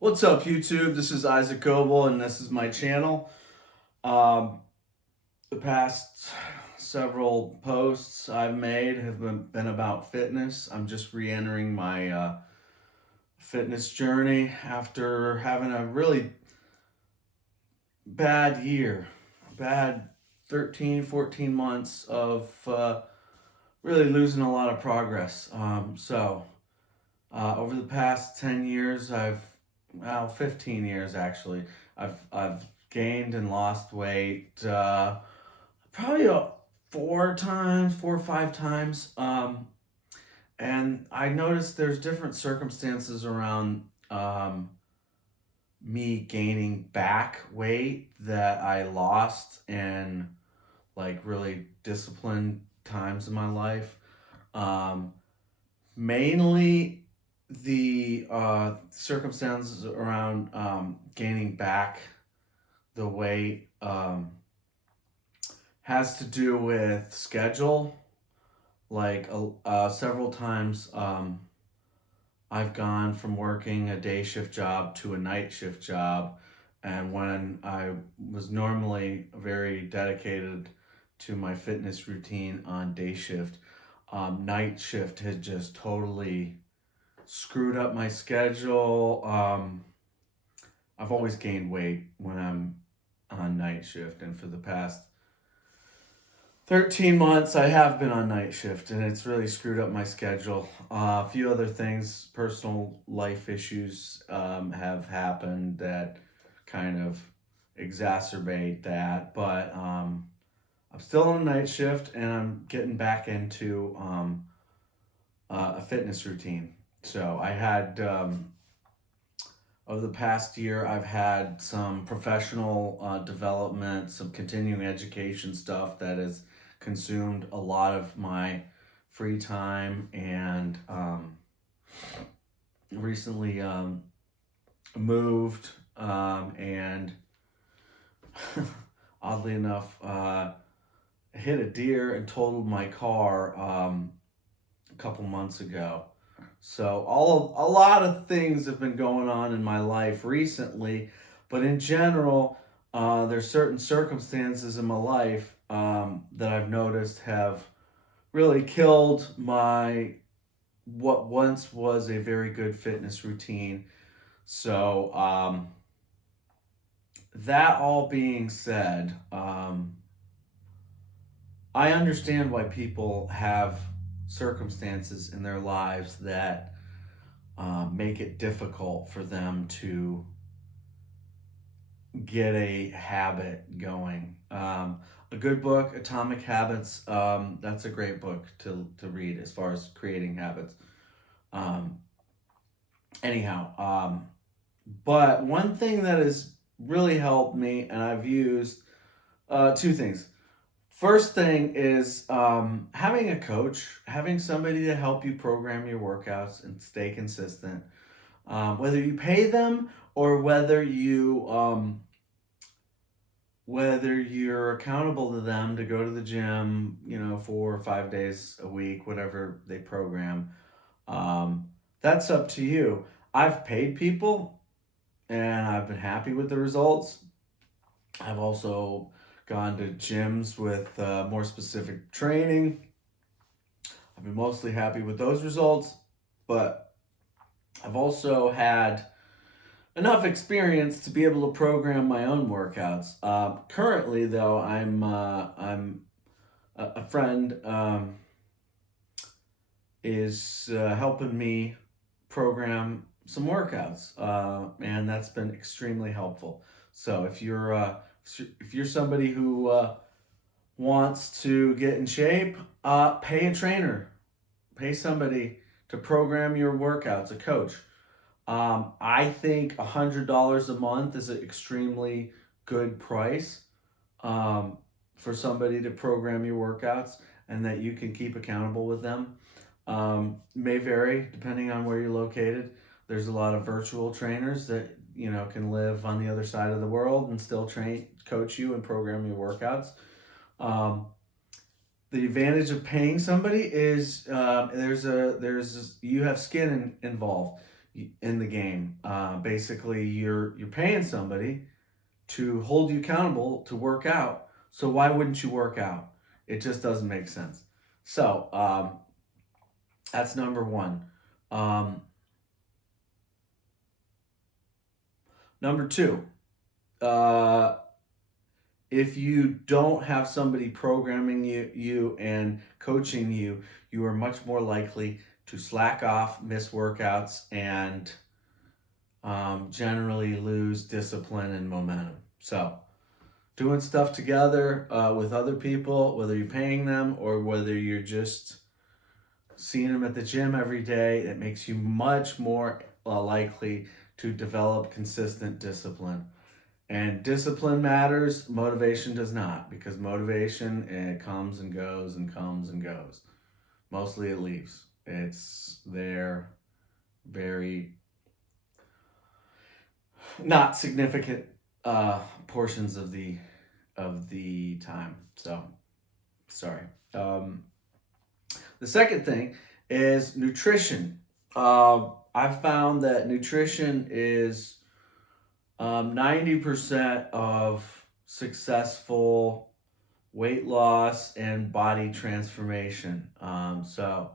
What's up, YouTube? This is Isaac Goebel, and this is my channel. Um, the past several posts I've made have been about fitness. I'm just re-entering my fitness journey after having a really bad year, bad 13, 14 months of really losing a lot of progress. Over the past 10 years, 15 years actually, I've gained and lost weight probably 4 or 5 times. And I noticed there's different circumstances around me gaining back weight that I lost in like really disciplined times in my life. Um, Mainly the circumstances around gaining back the weight has to do with schedule. Like several times, I've gone from working a day shift job to a night shift job. And when I was normally very dedicated to my fitness routine on day shift, night shift had just totally screwed up my schedule. I've always gained weight when I'm on night shift, and for the past 13 months, I have been on night shift, and it's really screwed up my schedule. A few other things, personal life issues have happened that kind of exacerbate that, but I'm still on a night shift, and I'm getting back into a fitness routine. So I had over the past year, I've had some professional development, some continuing education stuff that has consumed a lot of my free time, and recently moved, and oddly enough, hit a deer and totaled my car a couple months ago. So a lot of things have been going on in my life recently, but in general, there's certain circumstances in my life that I've noticed have really killed my what once was a very good fitness routine. So that all being said, I understand why people have circumstances in their lives that make it difficult for them to get a habit going. A good book, Atomic Habits, that's a great book to read as far as creating habits. Um, anyhow, but one thing that has really helped me, and I've used two things. First thing is having a coach, having somebody to help you program your workouts and stay consistent. Whether you pay them or whether you're accountable to them to go to the gym, 4 or 5 days a week, whatever they program. Um, that's up to you. I've paid people and I've been happy with the results. I've also gone to gyms with more specific training. I've been mostly happy with those results, but I've also had enough experience to be able to program my own workouts. Currently, though, I'm a friend is helping me program some workouts, and that's been extremely helpful. So if you're somebody who wants to get in shape, pay a trainer, pay somebody to program your workouts, a coach. I think $100 a month is an extremely good price for somebody to program your workouts and that you can keep accountable with them. May vary depending on where you're located. There's a lot of virtual trainers that can live on the other side of the world and still coach you, and program your workouts. Um, the advantage of paying somebody is you have skin involved. in the game. Basically, you're paying somebody to hold you accountable to work out. So why wouldn't you work out? It just doesn't make sense. So that's number one. Um, Number two, uh, if you don't have somebody programming you and coaching you, you are much more likely to slack off, miss workouts, and generally lose discipline and momentum. So, doing stuff together with other people, whether you're paying them or whether you're just seeing them at the gym every day, it makes you much more likely to develop consistent discipline. And discipline matters, motivation does not, because motivation comes and goes and comes and goes. Mostly it leaves. It's there very not significant portions of the time. So sorry. The second thing is nutrition. I've found that nutrition is 90% of successful weight loss and body transformation. So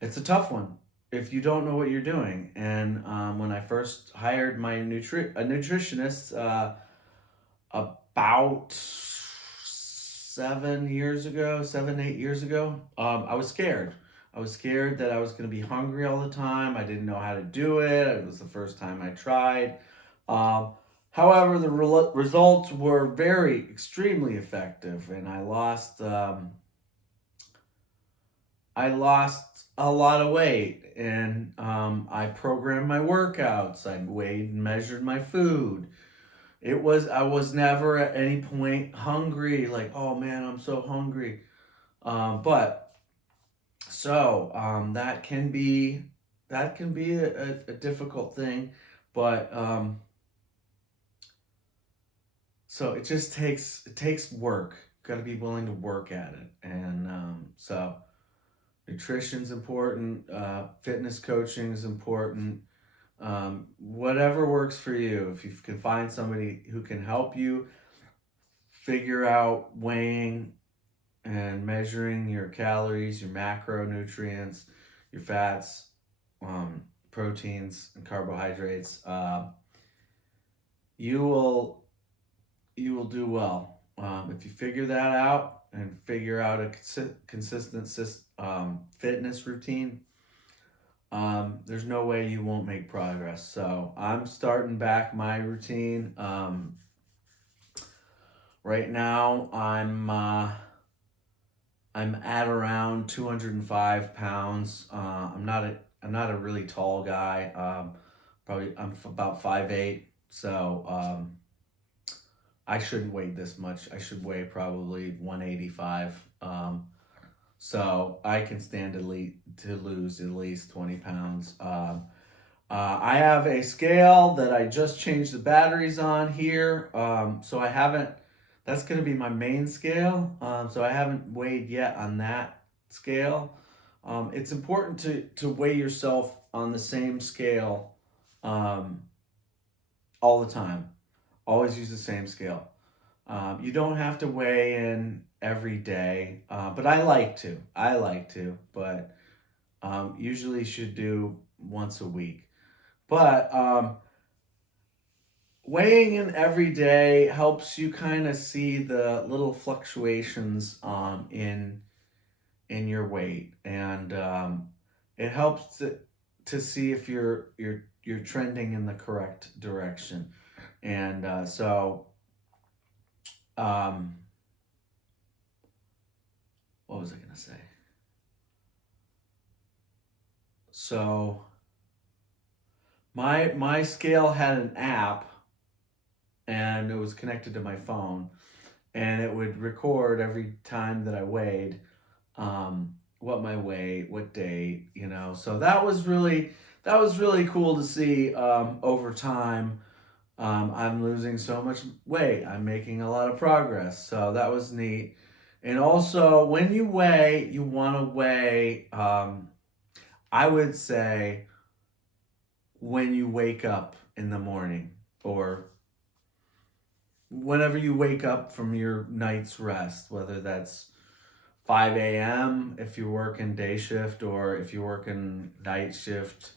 it's a tough one if you don't know what you're doing. And when I first hired my a nutritionist about 7 years ago, 7, 8 years ago, I was scared. I was scared that I was going to be hungry all the time. I didn't know how to do it. It was the first time I tried. Um, However, the results were very extremely effective, and I lost a lot of weight, and I programmed my workouts. I weighed and measured my food. I was never at any point hungry, like, oh man, I'm so hungry. But so that can be a difficult thing, but so it takes work. Got to be willing to work at it, and so nutrition's important. Fitness coaching is important. Whatever works for you. If you can find somebody who can help you figure out weighing and measuring your calories, your macronutrients, your fats, proteins, and carbohydrates, you will do well. If you figure that out and figure out a consistent fitness routine, there's no way you won't make progress. So I'm starting back my routine. Right now, I'm at around 205 pounds. I'm not a really tall guy. Probably I'm about 5'8". So I shouldn't weigh this much. I should weigh probably 185. So I can stand to lose at least 20 pounds. I have a scale that I just changed the batteries on here. So I haven't, that's going to be my main scale. So I haven't weighed yet on that scale. It's important to weigh yourself on the same scale all the time. Always use the same scale. You don't have to weigh in every day, but I like to. But usually should do once a week. But weighing in every day helps you kind of see the little fluctuations in your weight, and it helps to see if you're trending in the correct direction. And um, what was I gonna say? So my scale had an app, and it was connected to my phone, and it would record every time that I weighed, what my weight, what date, So that was really cool to see. Over time, I'm losing so much weight. I'm making a lot of progress, so that was neat. And also, when you weigh, you want to weigh. I would say when you wake up in the morning, or whenever you wake up from your night's rest, whether that's 5 a.m. if you're working day shift, or if you're working night shift,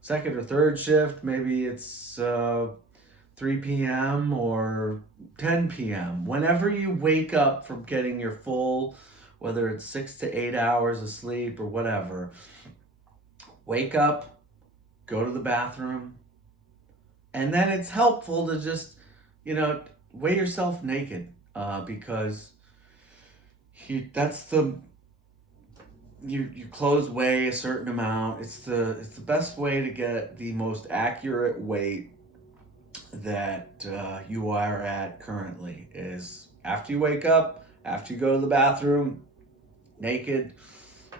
second or third shift, maybe it's 3 p.m. or 10 p.m. Whenever you wake up from getting your full, whether it's 6 to 8 hours of sleep or whatever, wake up, go to the bathroom, and then it's helpful to just, weigh yourself naked, because that's the your clothes weigh a certain amount. It's the best way to get the most accurate weight that you are at currently, is after you wake up, after you go to the bathroom, naked.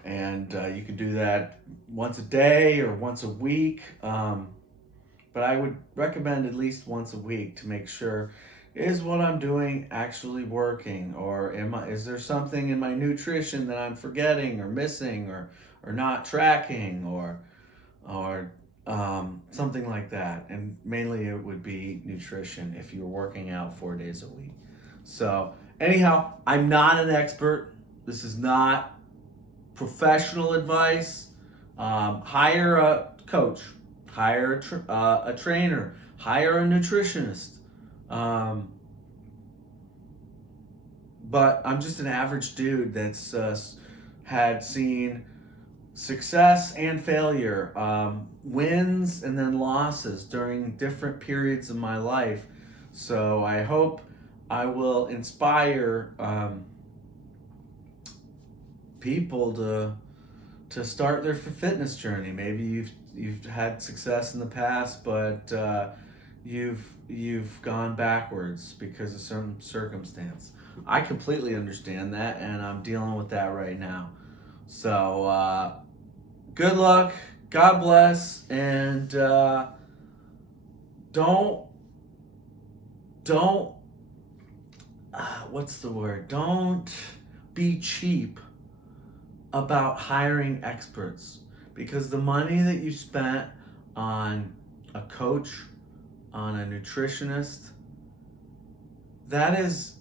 And you can do that once a day or once a week. But I would recommend at least once a week, to make sure, is what I'm doing actually working, or is there something in my nutrition that I'm forgetting or missing, or not tracking, or something like that. And mainly it would be nutrition if you're working out 4 days a week. So anyhow, I'm not an expert. This is not professional advice. Hire a coach, hire a trainer, hire a nutritionist. But I'm just an average dude that's had seen success and failure, wins and then losses during different periods of my life. So I hope I will inspire people to start their fitness journey. Maybe you've had success in the past, but you've gone backwards because of some circumstance. I completely understand that, and I'm dealing with that right now. So good luck, God bless, and don't what's the word? Don't be cheap about hiring experts, because the money that you spent on a coach, on a nutritionist, that is,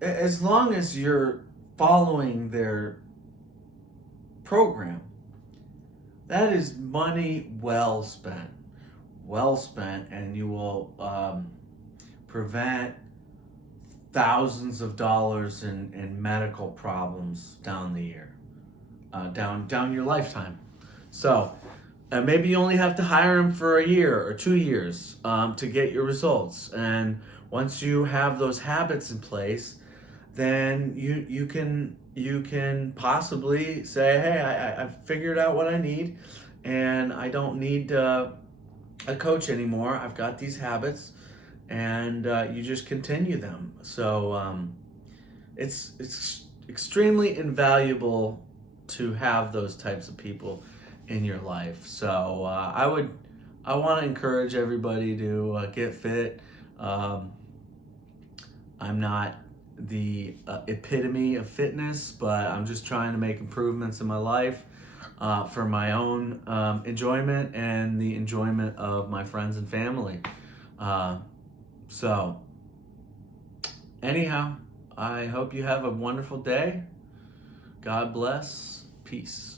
as long as you're following their program, that is money well spent. Well spent, and you will prevent thousands of dollars in medical problems down the year, down your lifetime. So maybe you only have to hire them for a year or 2 years to get your results. And once you have those habits in place, then you can possibly say, hey, I've figured out what I need, and I don't need a coach anymore. I've got these habits, and you just continue them. So it's extremely invaluable to have those types of people in your life. So I want to encourage everybody to get fit. I'm not the epitome of fitness, but I'm just trying to make improvements in my life for my own enjoyment and the enjoyment of my friends and family. So anyhow, I hope you have a wonderful day. God bless. Peace.